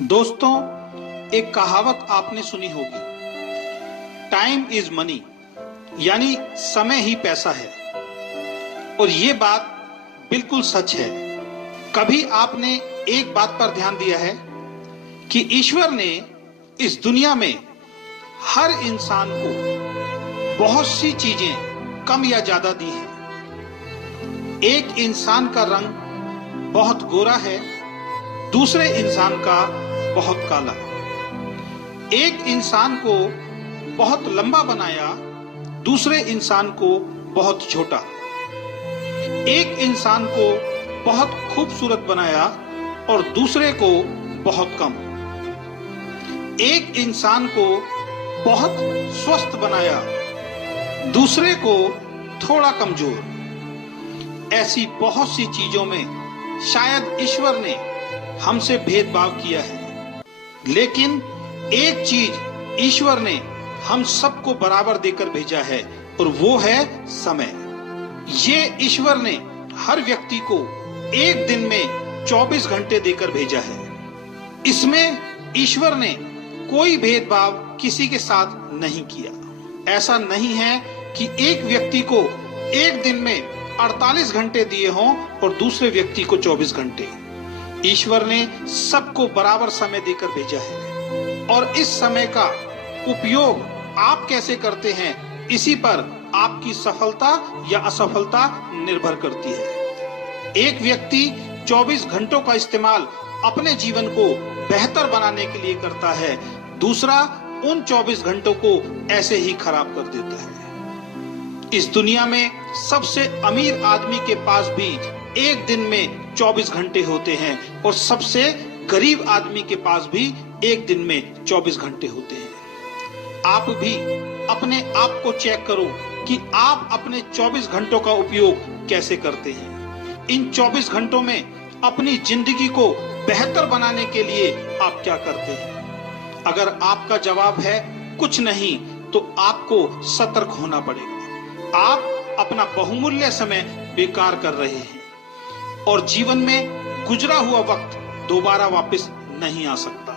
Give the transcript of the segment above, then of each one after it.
दोस्तों, एक कहावत आपने सुनी होगी, टाइम इज मनी, यानी समय ही पैसा है। और ये बात बिल्कुल सच है। कभी आपने एक बात पर ध्यान दिया है कि ईश्वर ने इस दुनिया में हर इंसान को बहुत सी चीजें कम या ज्यादा दी हैं। एक इंसान का रंग बहुत गोरा है, दूसरे इंसान का बहुत काला। एक इंसान को बहुत लंबा बनाया, दूसरे इंसान को बहुत छोटा। एक इंसान को बहुत खूबसूरत बनाया और दूसरे को बहुत कम। एक इंसान को बहुत स्वस्थ बनाया, दूसरे को थोड़ा कमजोर। ऐसी बहुत सी चीजों में शायद ईश्वर ने हमसे भेदभाव किया है, लेकिन एक चीज ईश्वर ने हम सबको बराबर देकर भेजा है और वो है समय। ये ईश्वर ने हर व्यक्ति को एक दिन में 24 घंटे देकर भेजा है। इसमें ईश्वर ने कोई भेदभाव किसी के साथ नहीं किया। ऐसा नहीं है कि एक व्यक्ति को एक दिन में 48 घंटे दिए हों और दूसरे व्यक्ति को 24 घंटे। ईश्वर ने सबको बराबर समय देकर भेजा है और इस समय का उपयोग आप कैसे करते हैं, इसी पर आपकी सफलता या असफलता निर्भर करती है। एक व्यक्ति 24 घंटों का इस्तेमाल अपने जीवन को बेहतर बनाने के लिए करता है, दूसरा उन 24 घंटों को ऐसे ही खराब कर देता है। इस दुनिया में सबसे अमीर आदमी के पास भी एक दिन में 24 घंटे होते हैं और सबसे गरीब आदमी के पास भी एक दिन में 24 घंटे होते हैं। आप भी अपने आप को चेक करो कि आप अपने 24 घंटों का उपयोग कैसे करते हैं। इन 24 घंटों में अपनी जिंदगी को बेहतर बनाने के लिए आप क्या करते हैं? अगर आपका जवाब है कुछ नहीं, तो आपको सतर्क होना पड़ेगा। आप अपना बहुमूल्य समय बेकार कर रहे हैं और जीवन में गुजरा हुआ वक्त दोबारा वापस नहीं आ सकता।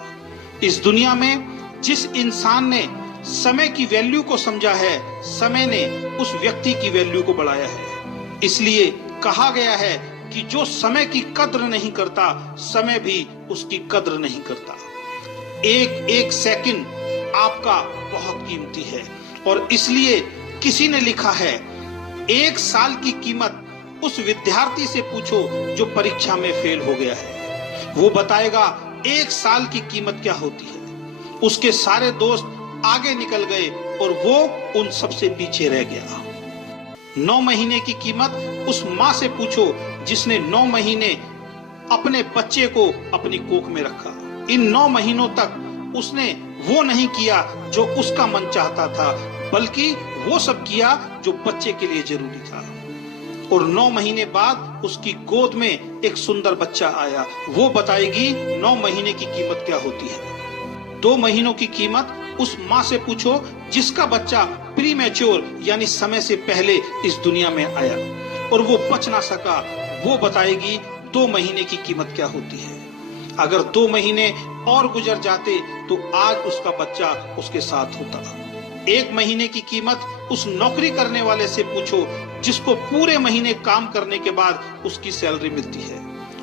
इस दुनिया में जिस इंसान ने समय की वैल्यू को समझा है, समय ने उस व्यक्ति की वैल्यू को बढ़ाया है। इसलिए कहा गया है कि जो समय की कद्र नहीं करता, समय भी उसकी कद्र नहीं करता। एक एक सेकंड आपका बहुत कीमती है और इसलिए किसी ने लिखा है, एक साल की कीमत उस विद्यार्थी से पूछो जो परीक्षा में फेल हो गया है। वो बताएगा एक साल की कीमत क्या होती है। उसके सारे दोस्त आगे निकल गए और वो उन सबसे पीछे रह गया। 9 महीने की कीमत उस माँ से पूछो जिसने 9 महीने अपने बच्चे को अपनी कोख में रखा। इन 9 महीनों तक उसने वो नहीं किया जो उसका मन चाहता था, बल्कि वो सब किया जो बच्चे के लिए जरूरी था। और 9 महीने बाद उसकी गोद में एक सुंदर बच्चा आया। वो बताएगी 9 महीने की कीमत क्या होती है। 2 महीनों की कीमत उस माँ से पूछो जिसका बच्चा प्रीमैच्योर यानी समय से पहले इस दुनिया में आया और वो बच ना सका। वो बताएगी 2 महीने की कीमत क्या होती है। अगर 2 महीने और गुजर जाते तो आज उसका बच्चा उसके साथ होता। 1 महीने की कीमत उस नौकरी करने वाले से पूछो जिसको पूरे महीने काम करने के बाद उसकी सैलरी मिलती है।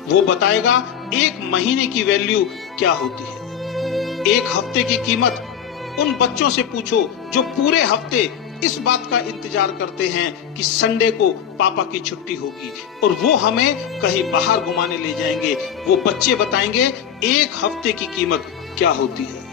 वो बताएगा 1 महीने की वैल्यू क्या होती है। 1 हफ्ते की कीमत उन बच्चों से पूछो जो पूरे हफ्ते इस बात का इंतजार करते हैं कि संडे को पापा की छुट्टी होगी और वो हमें कहीं बाहर घुमाने ले जाएंगे। वो बच्चे बताएंगे 1 हफ्ते की कीमत क्या होती है।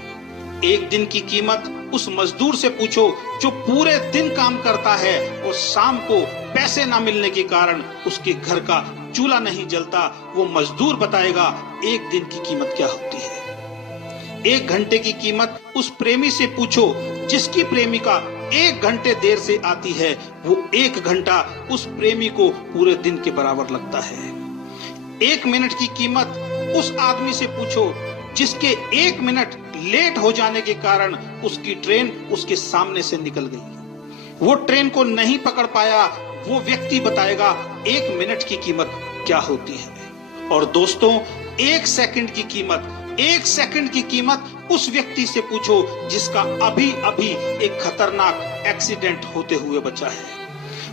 1 दिन की कीमत उस मजदूर से पूछो जो पूरे दिन काम करता है और शाम को पैसे ना मिलने के कारण उसके घर का चूल्हा नहीं जलता। वो मजदूर बताएगा 1 दिन की कीमत क्या होती है। 1 घंटे की कीमत उस प्रेमी से पूछो जिसकी प्रेमिका 1 घंटे देर से आती है। वो 1 घंटा उस प्रेमी को पूरे दिन के बराबर लगता है। 1 मिनट की कीमत उस आदमी से पूछो जिसके 1 मिनट लेट हो जाने के कारण उसकी ट्रेन उसके सामने से निकल गई। वो ट्रेन को नहीं पकड़ पाया। वो व्यक्ति बताएगा 1 मिनट की कीमत क्या होती है। और दोस्तों, 1 सेकंड की कीमत एक सेकंड की कीमत उस व्यक्ति से पूछो जिसका अभी अभी एक खतरनाक एक्सीडेंट होते हुए बचा है,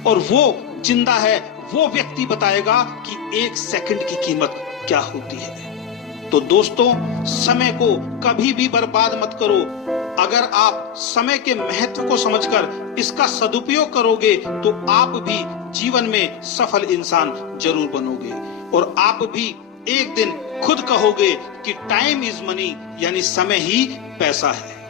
और वो जिंदा है। वो व्यक्ति बताएगा कि एक सेकंड की कीमत क्या होती है। तो दोस्तों, समय को कभी भी बर्बाद मत करो। अगर आप समय के महत्व को समझकर इसका सदुपयोग करोगे तो आप भी जीवन में सफल इंसान जरूर बनोगे, और आप भी एक दिन खुद कहोगे कि टाइम इज मनी, यानी समय ही पैसा है।